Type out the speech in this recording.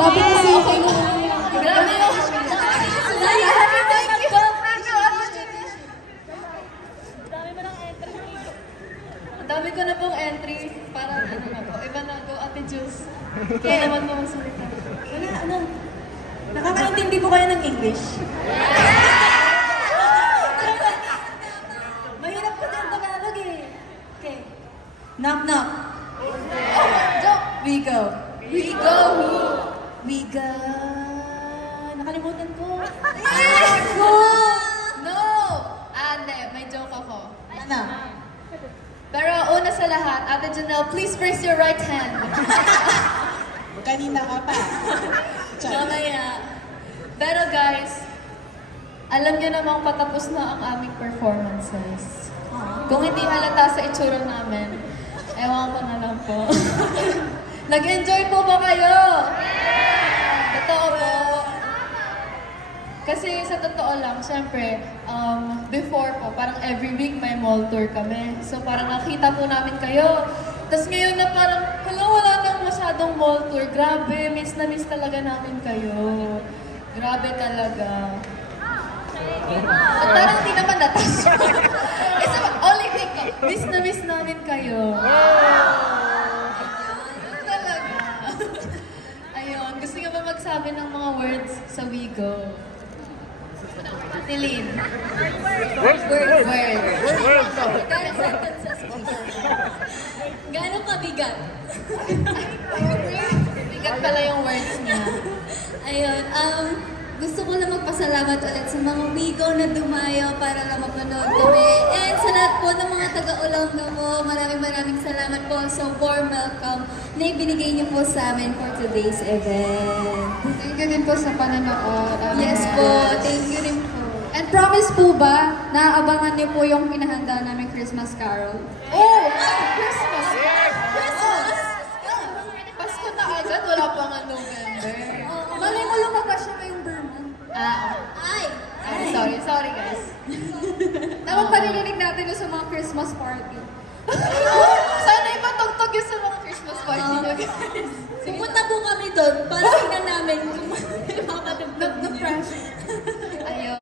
Grabe kasi kayo. Grabe yung... Dami ko na pong entry para ano na po. Iba na go, Ate Jules. Kaya naman mo magsalita. Wala, ano? Nakakaintindi po kayo ng English? Mahirap po din Tagalog eh. Okay. Knock knock. Joke! We go. We go! We go. Nakalimutan ko. Go! No! Ate, may joke ako. Ano? Pero una sa lahat, Ate Janelle, please raise your right hand. Kanina ka pa. Mamaya. Pero guys, alam niyo namang patapos na ang aming performances. Kung hindi halata sa itsura namin, ewan ko na lang po. Nag-enjoy po ba kayo? Totoo po. Kasi sa totoo lang, syempre, before po, parang every week may mall tour kami. So parang nakita po namin kayo. Tapos ngayon na parang, wala nang masyadong mall tour. Grabe, miss na miss talaga namin kayo. Grabe talaga. At parang hindi naman natas. It's only thing ko, miss na miss namin kayo. Talaga. Ayun, gusto nga ba magsabi ng mga words sa Wigo? Tilin. Word. Direct sentences, please. Gano'ng kabigat? Bigat pala yung words niya. Ayun, gusto ko lang magpasalamat ulit sa mga Wigo na dumayo para lang mapanood kami. And sa lahat po ng mga taga-Olongga mo, maraming salamat po sa warm welcome na ibinigay niyo po sa amin for today's event. Thank you din po sa pananood. Yes po, thank you rin po. And promise po ba, naaabangan niyo po yung pinahanda namin Christmas Carol? Oh! Christmas! Christmas! Pasko na agad, wala pa nga November. Malay mo lumabas siya ngayong Vermont. Ay! Sorry guys. Tawag panirinig natin doon sa mga Christmas party. Sana ipatugtog yun sa mga Christmas party nyo guys. Pumunta po kami doon para tingnan namin kung